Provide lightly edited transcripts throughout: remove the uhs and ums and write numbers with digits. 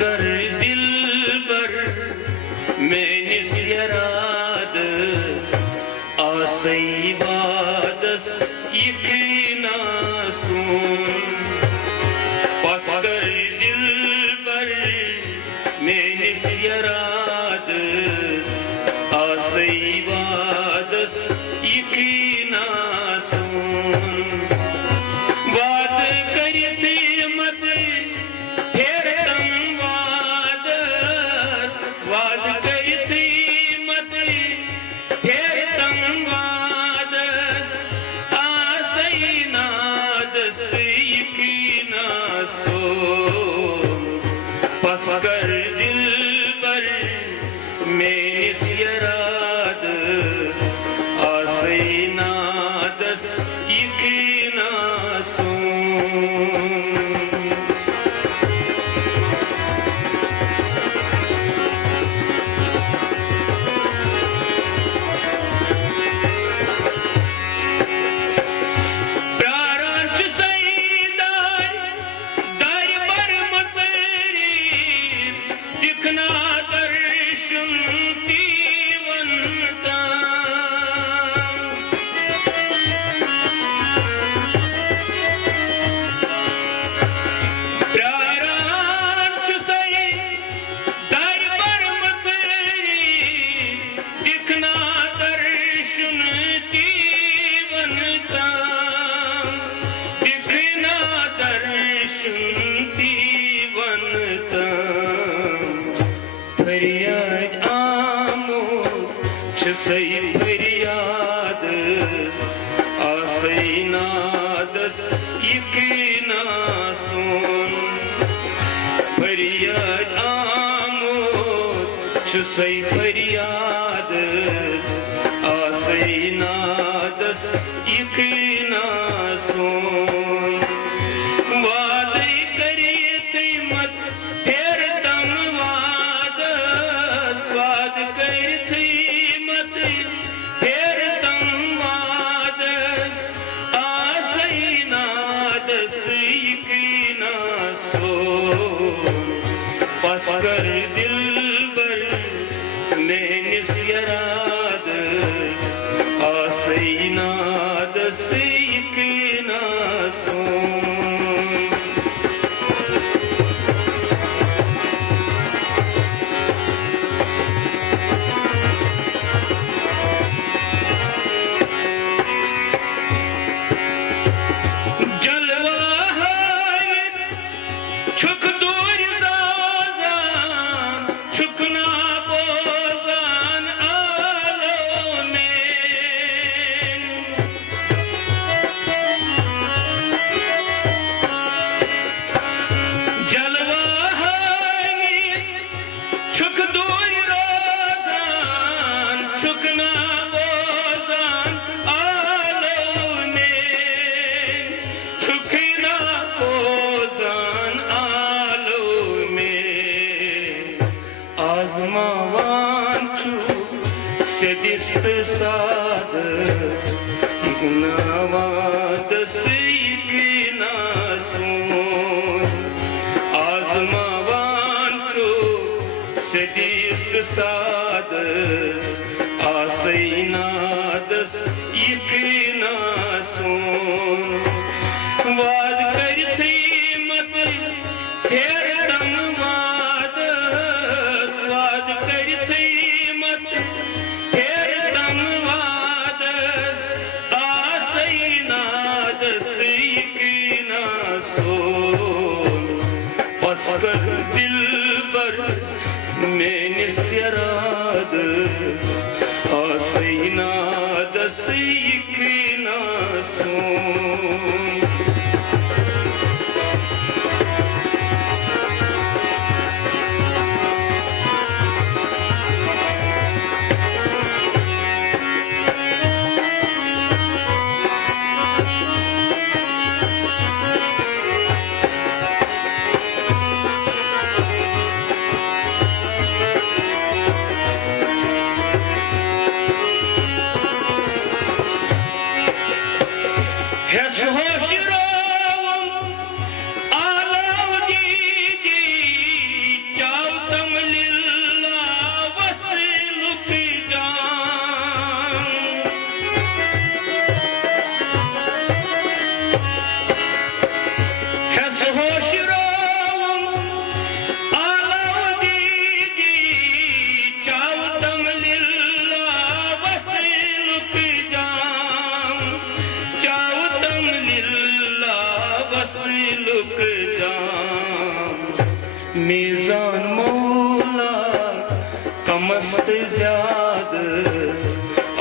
कर दिल बर मेनिस यरादस आसई वादस यकीना सुन पस कर दिल बर मेनिस यरादस आसई वादस यकीना सुन वाद करित मत फिर तम वादस वाद करित मत फिर तम वादस आसई नादस यकीना सो पस कर दिल बर मेनिस यरादस आसई नादस यकीना सो फरियाद आमो छसई फरियादस आसई नादस यकीना सुन फरियाद आमो छसई फरियादस आसई नादस यकीना सुन वाद करित मत फिर तम वादस वाद करित मत फिर तम वादस आसई नादस यकीना सो पस कर दिल बर मेनिस यरादस आसई नादस यकीना सो छुक दूर राजान छुकना बोजान आलो में जलवा है छुक दूर राजान छुकना बोजान आलो में छुकना बोजान आजमावांचु सदिस्त सादस इग्नावादस यकीना सुन आजमावांचु सदिस्त सादस आसई नादस यकीना सुन वाद करित मत फिर तम कर दिल बर मेनिस यरादस आसई नादस यकीना सुन मीज़ान मौला कमस्त ज़्यादस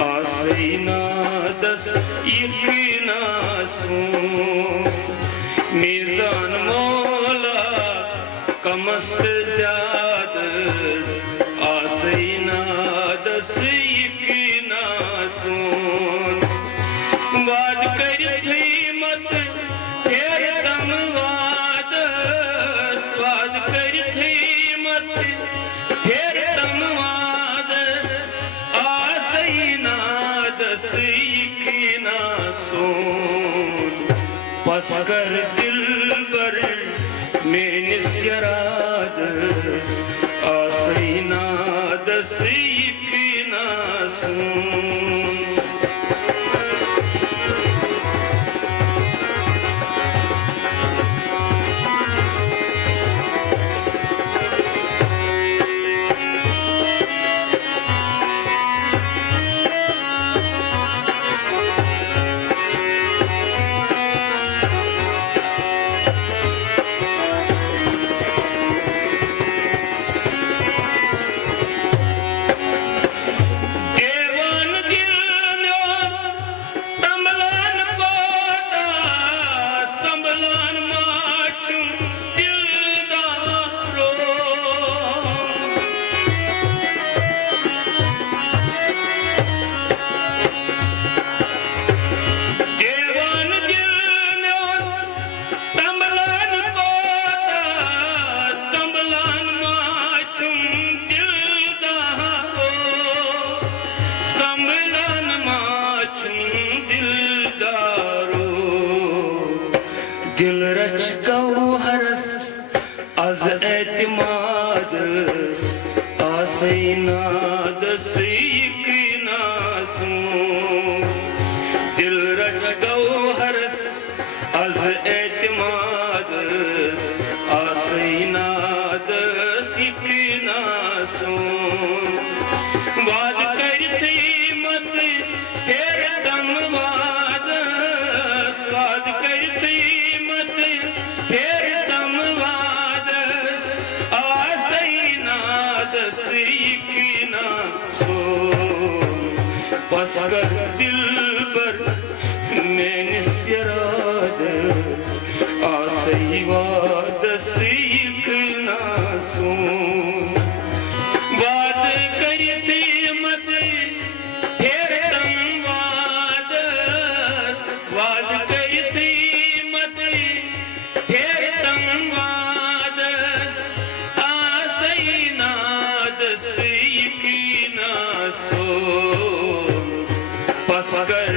आसैना दस यकीना सू मीज़ान मौला कमस्त ज़्यादस आसैना दस यकीना सू वाद कर मत फेर दम वादस वाद कर मत फेर दम वादस आसैना दस यकीना सोन पस कर दिल बर में निस्यरादस आसैना दस यकीना सोन दिल रच गौहरस az एतमादस आसैना दस यकीना सू दिल रच गौहरस az एतमादस आसैना दस यकीना सू वाद करते मत फेर दम वादस वाद करते फेर दम वादस आसैना दस यकीना सो पस कर दिल पर में निस्यरादस आसैवा दस यकीना सो वाद करते मत फेर दम वादस वाद करते मत फेर दम वादस आसैना दस यकीना सो पस कर